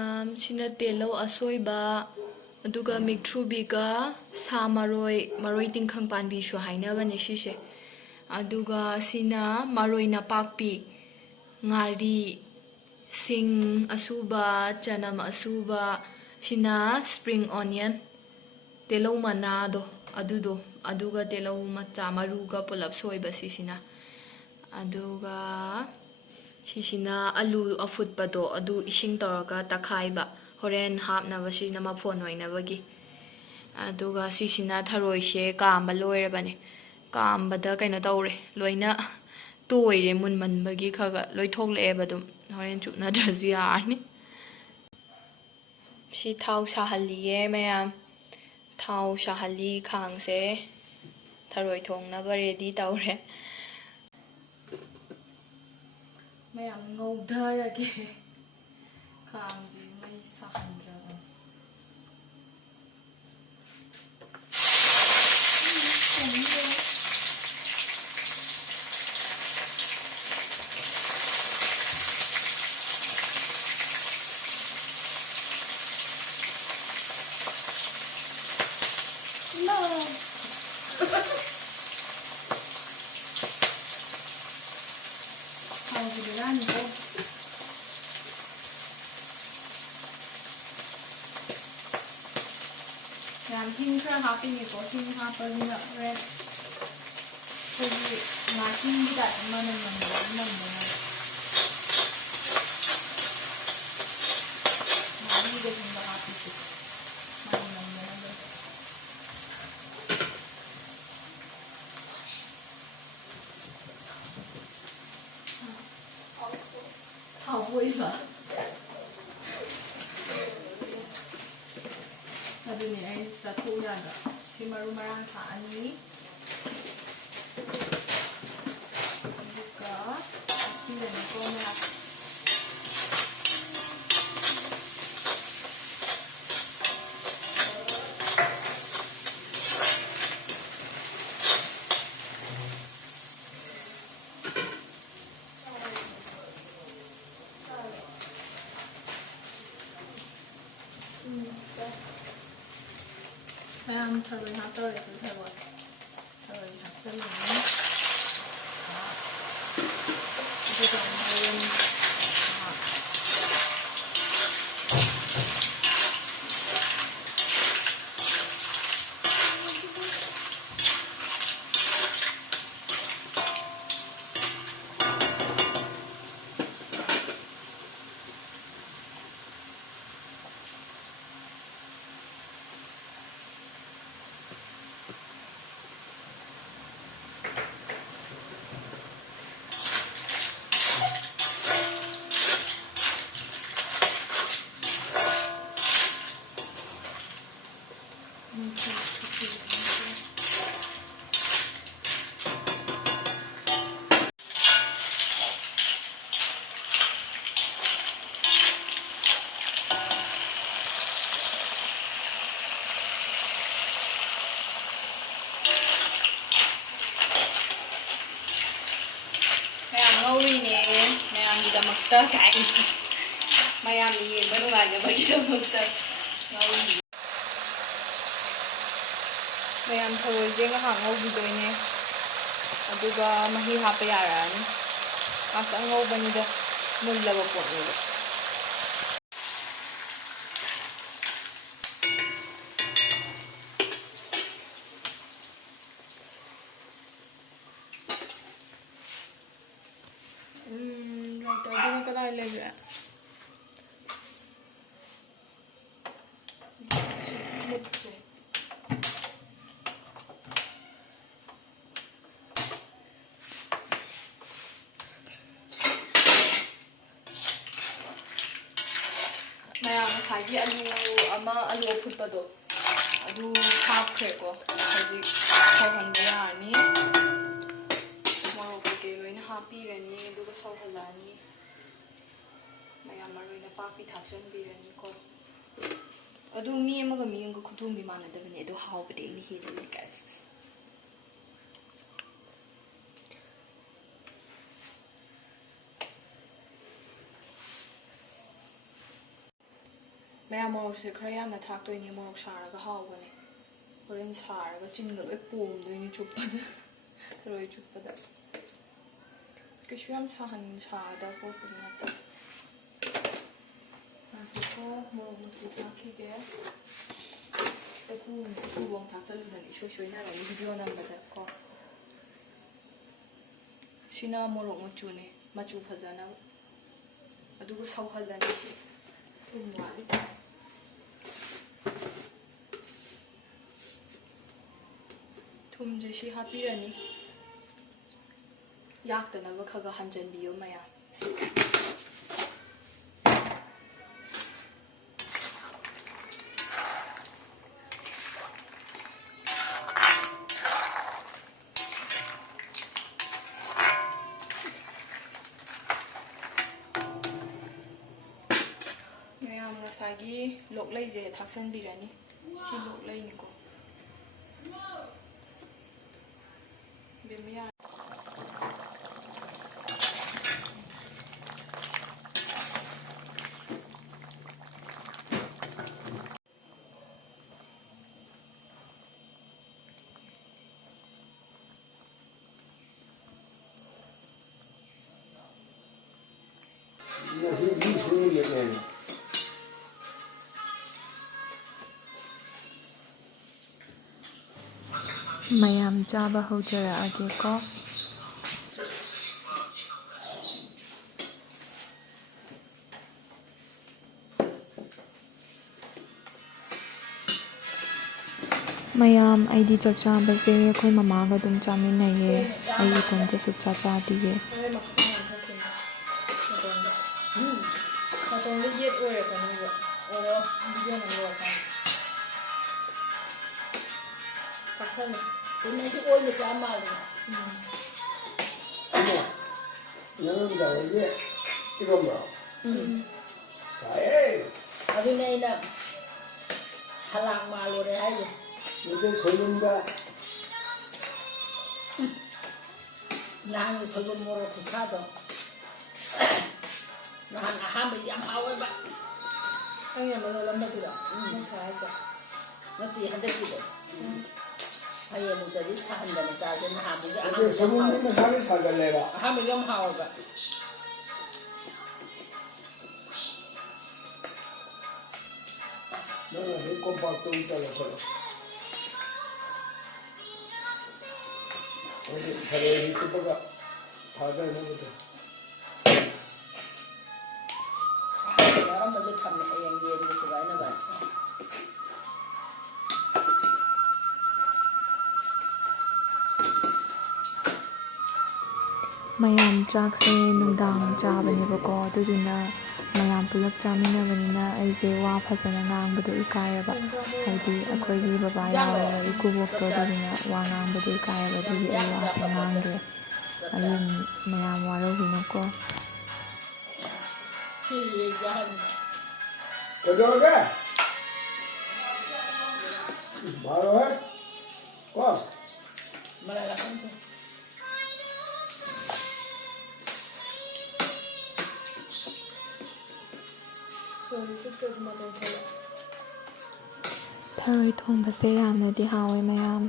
ꯃꯌꯥꯝ ꯁꯤꯅ ꯇꯦꯜꯍꯧ ꯑꯁꯣꯏꯕ ꯑꯗꯨꯒ ꯃꯤꯛꯊ꯭ꯔꯨꯕꯤꯒ ꯁꯥ ꯃꯔꯣꯏ ꯇꯤꯡꯈꯪ ꯄꯥꯟꯕꯤꯁꯨ ꯍꯥꯏꯅꯕꯅꯦ ꯁꯤꯁꯦ ꯑꯗꯨꯒ ꯁꯤꯅ ꯃꯔꯣꯏ ꯅꯄꯥꯛꯄꯤ ꯉꯥꯔꯤ ꯁꯤꯡ ꯑꯁꯨꯕ ꯆꯅꯝ ꯑꯁꯨꯕ ꯁꯤꯅ ꯁꯄ꯭ꯔꯤꯡ ꯑꯣꯅꯤꯌꯟ ꯇꯦꯜꯍꯧ ꯃꯅꯥꯗꯣ ꯑꯗꯨꯒ ꯇꯦꯜꯍꯧ ꯃꯆꯥ ꯃꯔꯨꯒ ꯄꯨꯂꯞ ꯁꯣꯏꯕ ꯁꯤꯁꯤꯅ ꯑꯗꯨꯒ ꯁꯤꯁꯤꯅ ꯑꯂꯨ ꯑꯐꯨꯠꯄꯗꯣ ꯑꯗꯨ ꯏꯁꯤꯡ ꯇꯧꯔꯒ ꯇꯛꯈꯥꯏꯕ ꯍꯣꯔꯦꯟ ꯍꯥꯞꯅꯕ ꯁꯤꯅ ꯃꯐꯣꯟ ꯑꯣꯏꯅꯕꯒꯤ ꯑꯗꯨꯒ ꯁꯤꯁꯤꯅ ꯊꯔꯣꯏꯁꯦ ꯀꯥꯝꯕ ꯂꯣꯏꯔꯕꯅꯦ ꯀꯥꯝꯕꯗ ꯀꯩꯅꯣ ꯇꯧꯔꯦ ꯂꯣꯏꯅ ꯇꯣꯏꯔꯦ ꯃꯨꯟꯃꯟꯕꯒꯤ ꯈꯔ ꯂꯣꯏ ꯊꯣꯛꯂꯛꯑꯦꯕ ꯑꯗꯨꯝ ꯍꯣꯔꯦꯟ ꯆꯨꯞꯅꯗ꯭ꯔꯁꯨ ꯌꯥꯔꯅꯤ ꯁꯤ ꯊꯥꯎ ꯁꯥꯍꯜꯂꯤꯌꯦ ꯃꯌꯥꯝ ꯊꯥꯎ ꯁꯥꯍꯜꯂꯤ ꯈꯥꯡꯁꯦ ꯊꯔꯣꯏ ꯊꯣꯡꯅꯕ ꯔꯦꯗꯤ ꯇꯧꯔꯦ ꯃꯌꯥꯝ ꯉꯧꯊꯔꯒꯦ ꯈꯥꯡꯁꯦ ꯃꯩ ꯁꯥꯍꯟꯗ꯭ꯔꯕꯅꯤ ꯌꯥꯝ ꯍꯤꯡ ꯈꯔ ꯍꯥꯞꯄꯤꯅꯦꯀꯣ ꯍꯤꯡ ꯍꯥꯞꯄꯅꯤꯅ ꯍꯣꯔꯦꯟ ꯑꯩꯈꯣꯏꯒꯤ ꯉꯥꯍꯤꯡꯒꯤ ꯇꯥꯏꯞ ꯃꯅꯝ ꯅꯝꯗꯅ ꯉꯥꯔꯤꯒꯨꯝꯕ ꯍꯥꯞꯄꯤꯁꯦ ꯃꯅꯝ ꯅꯝꯗꯅ ꯍꯥꯎꯕꯣꯏꯕ ꯑꯗꯨꯅꯦ ꯑꯩ ꯆꯠꯊꯣꯛ ꯌꯥꯗ ꯁꯤ ꯃꯔꯨ ꯃꯔꯥꯡ ꯊꯥꯛꯑꯅꯤ ꯑꯗꯨꯒ ꯍꯥꯞꯄꯤꯔꯅꯤꯀꯣ ꯃꯌꯥꯝ ma'am, thiroi haptore ko thiroi. Thiroi hapsalani. Ito ko ngayon. Mayam ni baru aja bagi dokter. Mayam thoroi je nga ngau bi doi ne. Aduga mahi hapa yaran. Asa ngau bani da mulla ba po ne. Right, kadai lagi. Lagi alu futbado adu hapkhre ko haji sauhanba yani morok ke loina hapi rani aduga sauhalani mayam maroina papi thaksan birani ko adu mi amaga mi nga khudum bi manadabani adu haubade ni hidani guys ꯃꯌꯥꯝ ꯃꯣꯔꯣꯛꯁꯦ ꯈꯔ ꯌꯥꯝꯅ ꯊꯥꯛꯇꯣꯏꯅꯦ ꯃꯣꯔꯣꯛ ꯁꯥꯔꯒ ꯍꯥꯎꯕꯅꯦ ꯍꯣꯔꯦꯟ ꯁꯥꯔꯒ ꯆꯤꯟꯒ ꯂꯣꯏ ꯄꯣꯝꯗꯣꯏꯅꯦ ꯆꯨꯞꯄꯗ ꯊꯔꯣꯏ ꯆꯨꯞꯄꯗ ꯀꯩꯁꯨ ꯌꯥꯝ ꯁꯥꯗꯕ ꯄꯣꯠꯄꯨꯗꯤ ꯅꯠꯇꯦ ꯉꯥꯛꯇꯀꯣ ꯃꯣꯔꯣꯛ ꯃꯆꯨ ꯊꯥꯛꯈꯤꯒꯦ ꯆꯐꯨꯐꯥꯎ ꯊꯥꯛꯆꯜꯂꯨꯗꯅ ꯏꯁꯣꯏ ꯁꯣꯏꯅꯔꯅꯤ ꯚꯤꯗꯤꯑꯣ ꯅꯝꯕꯗ ꯀꯣ ꯁꯤꯅ ꯃꯣꯔꯣꯛ ꯃꯆꯨꯅꯦ ꯃꯆꯨ ꯐꯖꯅꯕ ꯑꯗꯨꯒ ꯁꯧꯍꯜꯂꯅꯤ ꯁꯤ ꯊꯨꯝ ꯋꯥꯠꯂꯤ ꯊꯨꯝꯁꯦ ꯁꯤ ꯍꯥꯞꯄꯤꯔꯅꯤ ꯌꯥꯛꯇꯅꯕ ꯈꯒ ꯍꯟꯖꯟꯕꯤꯌꯣ ꯃꯌꯥꯝ ꯉꯁꯥꯏꯒꯤ ꯂꯣꯛꯂꯩꯁꯦ ꯊꯥꯛꯆꯟꯕꯤꯔꯅꯤ ꯁꯤ ꯂꯣꯛꯂꯩꯅꯤꯀꯣ ꯕꯦꯝꯃ ꯌꯥꯔꯦ ꯃꯌꯥꯝ ꯆꯥꯕ ꯍꯧꯖꯔꯛꯑꯒꯦꯀꯣ ꯃꯌꯥꯝ ꯑꯩꯗꯤ ꯆꯥꯛ ꯆꯥꯕꯁꯦ ꯑꯩꯈꯣꯏ ꯃꯃꯥꯒ ꯑꯗꯨꯝ ꯆꯥꯃꯤꯟꯅꯩꯌꯦ ꯑꯩ ꯏꯇꯣꯝꯇ ꯁꯨꯛꯆꯥ ꯆꯥꯗꯤꯌꯦ ꯅꯥꯇꯣꯟꯗ ꯌꯦꯠ ꯑꯣꯏꯔꯛꯀꯅꯤꯕ ꯚꯤꯗꯤꯑꯣ ꯅꯝ ꯂꯣꯏꯔꯀꯥꯟꯗ ꯆꯥꯁꯜꯂꯦ ꯀꯩꯅꯣꯗꯤ ꯑꯣꯏꯅ ꯆꯥ ꯃꯥꯜꯂꯦ ꯅꯪꯉꯝꯗꯥꯏꯗꯤ ꯏꯔꯣꯝꯕ ꯆꯥꯏꯌꯦ ꯑꯗꯨꯅ ꯑꯩꯅ ꯁꯂꯥꯛ ꯃꯥꯜꯂꯨꯔꯦ ꯍꯥꯏꯁꯦ ꯃꯗꯨ ꯁꯣꯏꯕꯨꯝꯒ ꯅꯍꯥꯟꯒꯤ ꯁꯣꯏꯕꯨꯝ ꯃꯣꯔꯣꯛ ꯈꯨꯠꯁꯥꯗꯣ ꯅꯍꯥꯟ ꯑꯍꯥꯟꯕꯗꯤ ꯌꯥꯝ ꯍꯥꯎꯋꯦꯕ ꯑꯩꯅ ꯂꯣꯜꯂꯝꯕꯗꯨꯔꯣ ꯅꯠꯇ꯭ꯔꯥ ꯍꯥꯏꯁꯦ ꯅꯠꯇꯦ ꯍꯟꯗꯛꯀꯤꯗꯣ ꯍꯌꯦꯡꯃꯨꯛꯇꯗꯤ ꯁꯥꯍꯟꯗꯅ ꯆꯥꯁꯦ ꯅꯍꯥꯟꯕꯒꯤ ꯑꯍꯥꯟꯕꯒꯤ ꯌꯥꯝ ꯍꯥꯎꯋꯦꯕ ꯅꯪꯅ ꯀꯣꯝꯄꯥꯛꯇ ꯆꯠꯂꯣ ꯈꯣꯠꯂꯣ ꯊꯔꯣꯏ ꯆꯨꯞꯄꯒ ꯊꯥꯗꯅꯕꯗꯣ ꯌꯥꯔꯝꯕꯁꯨ ꯊꯝꯃꯦ ꯍꯌꯦꯡ ꯌꯦꯟꯒꯤ ꯁꯨꯒꯥꯏꯅꯕ ꯃꯌꯥꯝ ꯆꯥꯛꯁꯦ ꯅꯨꯡꯗꯥꯡ ꯆꯥꯕꯅꯦꯕꯀꯣ ꯑꯗꯨꯗꯨꯅ ꯃꯌꯥꯝ ꯄꯨꯂꯞ ꯆꯥꯃꯤꯟꯅꯕꯅꯤꯅ ꯑꯩꯁꯦ ꯋꯥ ꯐꯖꯅ ꯉꯥꯡꯕꯗꯣ ꯏꯀꯥꯏꯔꯕ ꯍꯥꯏꯗꯤ ꯑꯩꯈꯣꯏꯒꯤ ꯕꯕꯥ ꯌꯥꯎꯋꯦꯕ ꯏꯀꯨꯕꯣꯛꯇꯣ ꯑꯗꯨꯗꯨꯅ ꯋꯥ ꯉꯥꯡꯕꯗꯣ ꯏꯀꯥꯏꯔꯕ ꯑꯗꯨꯒꯤ ꯑꯩ ꯋꯥꯁꯦ ꯉꯥꯡꯗ꯭ꯔꯦ ꯑꯗꯨ ꯃꯌꯥꯝ ꯋꯥꯔꯧꯕꯤꯅꯨꯀꯣ ꯀꯩꯗꯧꯔꯒꯦ ꯃꯥꯔꯣꯏ ꯀꯣ ꯃꯂꯥꯏ ꯂꯥꯛꯀꯟꯁꯦ ꯊꯔꯣꯏ ꯊꯣꯡꯕꯁꯦ ꯌꯥꯝꯅꯗꯤ ꯍꯥꯎꯋꯦ ꯃꯌꯥꯝ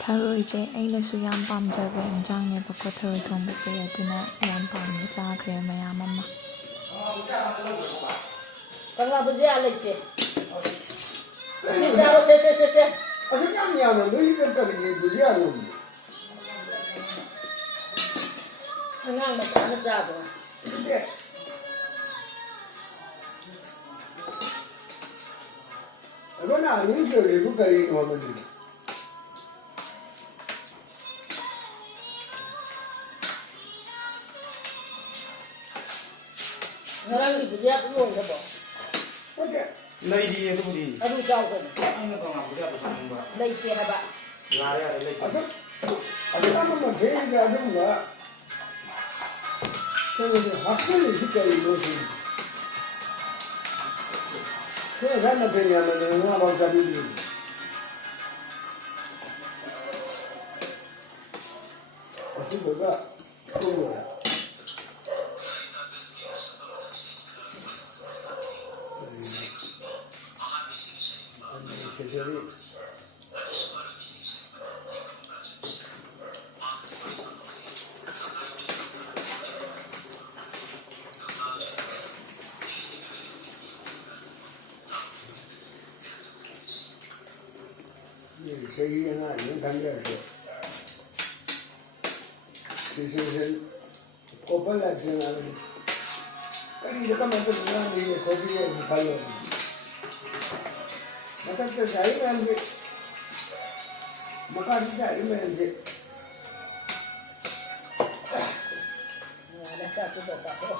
ꯊꯔꯣꯏꯁꯦ ꯑꯩꯅꯁꯨ ꯌꯥꯝ ꯄꯥꯝꯖꯕ ꯏꯟꯖꯥꯡꯅꯦꯕꯀꯣ ꯊꯔꯣꯏ ꯊꯣꯡꯕꯁꯦ ꯑꯗꯨꯅ ꯌꯥꯝ ꯄꯥꯝꯅ ꯆꯥꯈ꯭ꯔꯦ ꯃꯌꯥꯝ ꯑꯃ ꯀꯪꯂꯥ ꯕꯨꯖꯤꯌꯥ ꯂꯩꯇꯦ ꯁꯤ ꯆꯥꯔꯣ ꯁꯦ ꯑꯁꯨꯛ ꯌꯥꯝ ꯌꯥꯝꯅ ꯅꯣꯏꯒꯤ ꯀꯔꯤꯒꯤ ꯕꯨꯖꯤꯌꯥ ꯌꯣꯟꯕꯅꯣ ꯑꯉꯥꯡ ꯃꯆꯥꯅ ꯆꯥꯕ꯭ꯔꯣ ꯑꯩꯈꯣꯏꯅ ꯑꯅꯤꯡꯈ꯭ꯔꯦꯕꯨ ꯀꯔꯤꯅꯣ ꯍꯥꯏꯕꯅꯤꯅ ꯉꯔꯥꯡꯒꯤ ꯕꯨꯖꯤꯌꯥ ꯂꯣꯏꯈ꯭ꯔꯕꯣ ꯂꯩꯔꯤꯌꯦ ꯑꯗꯨꯕꯨꯗꯤ ꯑꯗꯨ ꯆꯥꯎꯒꯅꯤ ꯑꯩꯅ ꯀꯪꯂꯥ ꯕꯨꯖꯤꯌꯥꯗꯣ ꯆꯥꯅꯤꯡꯕ ꯂꯩꯇꯦ ꯍꯥꯏꯕ ꯌꯥꯔꯦ ꯂꯩꯇꯦ ꯑꯗꯨꯝꯕ ꯃꯈꯩꯗ ꯑꯗꯨꯝꯕ ꯀꯩꯅꯣꯁꯦ ꯍꯥꯞꯆꯤꯜꯂꯤꯁꯤ ꯀꯔꯤꯅꯣ ꯁꯤꯅꯤ ꯈꯣꯏ ꯉꯁꯥꯏ ꯃꯊꯦꯜ ꯌꯥꯝꯃꯟꯗꯅ ꯉꯥꯐꯥꯎ ꯆꯥꯕꯤꯗ꯭ꯔꯤꯅꯤ ꯑꯁꯤꯗꯨꯒ ꯊꯣꯡꯉꯣꯏ accessory. Say and I didn't come there. This is an open action. Can you come and put it on the coffee and follow? But that's a diamond. Makati diamond. That's up to the top.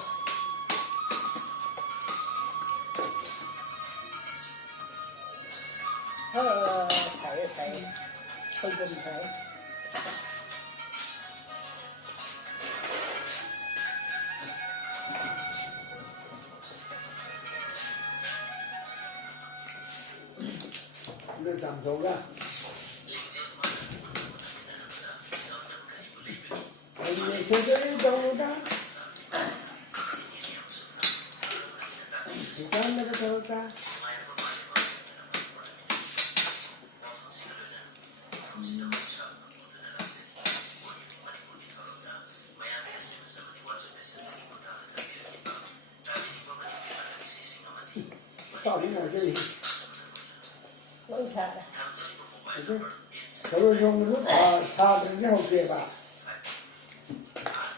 Saya coba saya. Nó giảm dấu ra. Anh sẽ tới đâu đó. Chỉ có nó đâu ta. Tao đi ngồi cái gì? Lỗi sao đây? Tharoi dùng lúc xa đến cái hộp kia bà.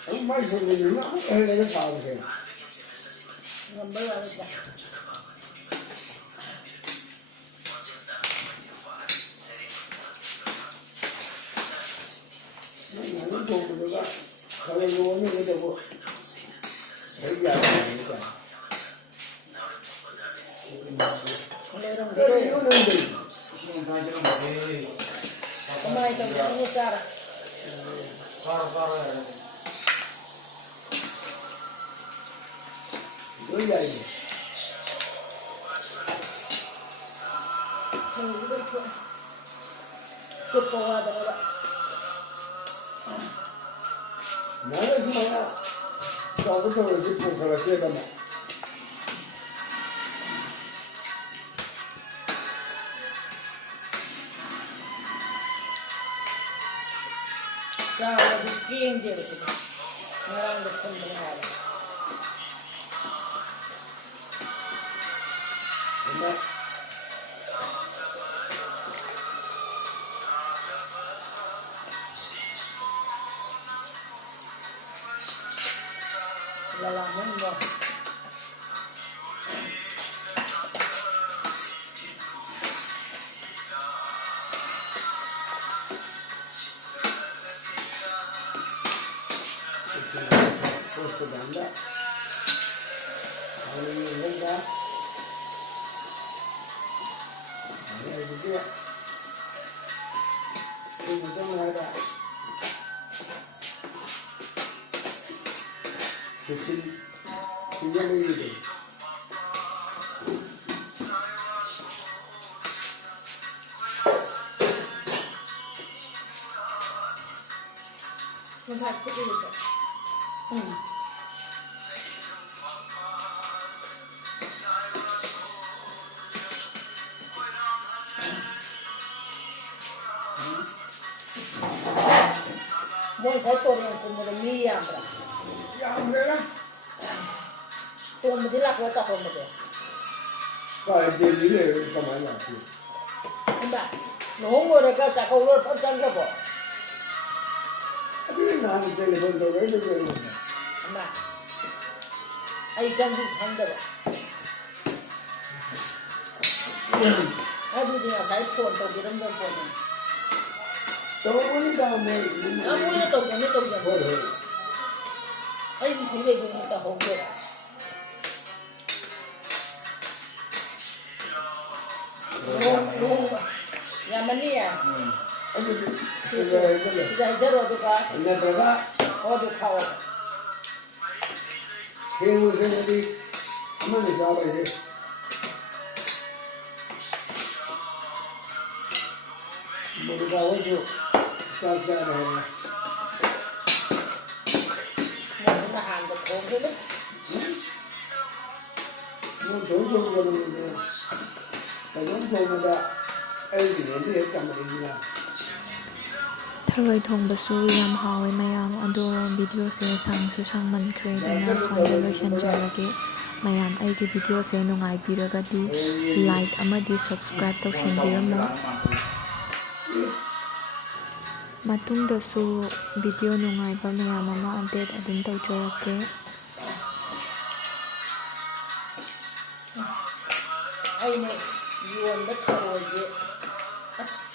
Ông mấy dùng mình nó hơi lấy cái phao kìa. Ngầm bơ lên kìa. Nó dùng được đó. Tharoi dùng như cái đồ. Thấy giờ này cả. Tharoi nó nâng đỉnh. Kemarin kau ini cara. Đối vậy. Chụp qua đó đó. Nói là gì mà cho cái thôi chứ không phải là kia đâu mà. Sao là bị kiêng gì vậy? Ngang được không được nào. Là làm mấy người. Benda, ini benda, ini juga, ini juga ada, sisi, tiga ini. Masih aku dulu. Mỗi sai tôi là cùng một mi à bra. Yang mana? Tôi mới đi lạc với tao không được. Kalau jadi ni kemana tu? Enggak. Nó ngồi rồi cái sao câu rồi bắt sang cái bộ. Tapi nak telefon tu kan tu kan. Enggak. Ai sang đi thằng đó. Ai đi nhà sai phone tôi đi làm phone. Tahu ni dah mau. Aku ni tahu je. Boleh. Ai di sini pun kita hongkong. Nung, yang mana ya? Sudah jauh tu kan? Ini berapa? Oh tu kau. Kau sendiri mana siapa ini? Muda wujud. Sao ra này Mình là hàng được ổn đấy. nó chủ chung cho mình phải giống chung người ta ꯑꯩꯒꯤꯅꯦ ꯍꯦꯛ ꯇꯝꯃꯛꯏꯁꯤꯅ ꯊꯔꯣꯏ ꯊꯣꯡꯕꯁꯨ ꯌꯥꯝ ꯍꯥꯎꯋꯦ ꯃꯌꯥꯝ ꯑꯗꯣ ꯚꯤꯗꯤꯑꯣꯁꯦ ꯁꯥꯡꯁꯨ ꯁꯥꯡꯃꯟꯈ꯭ꯔꯦ ꯑꯗꯨꯅ ꯁ꯭ꯋꯥꯏꯗ ꯂꯣꯏꯁꯤꯟꯖꯔꯒꯦ ꯃꯌꯥꯝ ꯑꯩꯒꯤ ꯚꯤꯗꯤꯑꯣꯁꯦ ꯅꯨꯡꯉꯥꯏꯕꯤꯔꯒꯗꯤ ꯂꯥꯏꯛ ꯑꯃꯗꯤ ꯁꯕꯁꯀ꯭ꯔꯥꯏꯕ ꯇꯧꯁꯤꯟꯕꯤꯔꯝꯃꯣ ꯃꯇꯨꯡꯗꯁꯨ ꯚꯤꯗꯤꯑꯣ ꯅꯨꯡꯉꯥꯏꯕ ꯃꯌꯥꯝ ꯑꯃ ꯑꯞꯗꯦꯠ ꯑꯗꯨꯝ ꯇꯧꯖꯔꯛꯀꯦ ꯑꯩꯅ ꯌꯣꯟꯕ ꯊꯔꯣꯏꯁꯦ ꯑꯁ